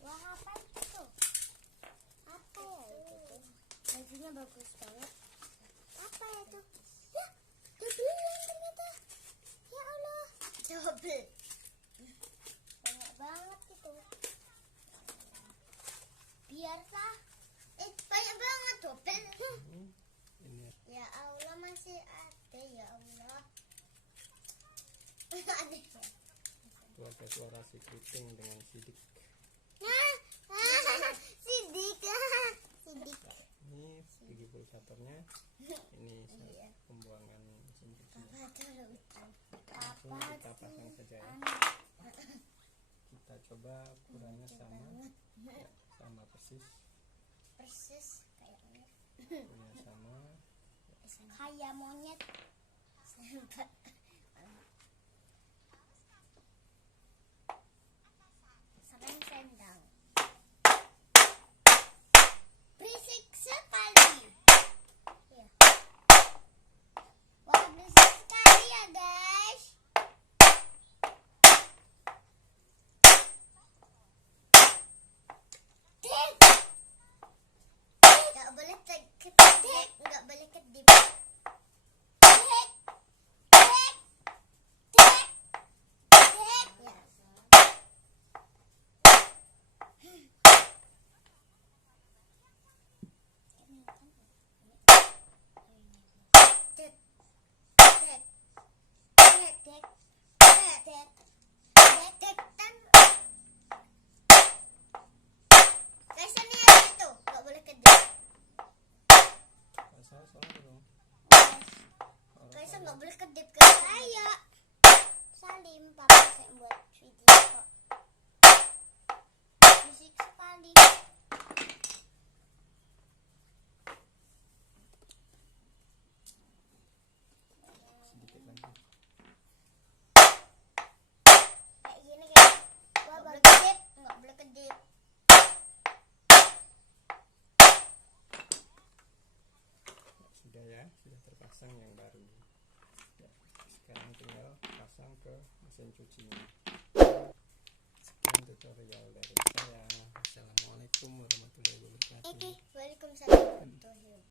Wah, apa itu? Apa ya itu? Bajunya bagus banget. Apa ya itu? Ya, double ternyata. Ya Allah, double. Banyak banget itu. Biar sah. Banyak banget double. Ini Ya Allah, masih ada ya Allah. Aneh ya. itu ada suara si kucing dengan sidik. Sidik. Sidik. Ini gigi pulsatornya. Ini pembuangan mesin cuci. Langsung kita pasang saja ya. Kita coba ukurannya sama, ya, sama persis. Persis kayaknya. Ukurannya sama. Kayak monyet. Serang sendang. Berisik sekali. Ya. Wah, berisik sekali ya guys. Dik. Gak boleh kedip. Gak boleh kedip. Nggak boleh kedip ke saya. Salim, papa saya buat video kok. Berisik sekali. Sedikit lagi. Kayak gini kan. Gua boleh kedip, nggak boleh kedip. Sudah ya, sudah terpasang yang baru. Ya, sekarang tinggal pasang ke mesin cucinya. Sekian tutorial dari saya. Assalamualaikum warahmatullahi wabarakatuh. Waalaikumsalam warahmatullahi wabarakatuh.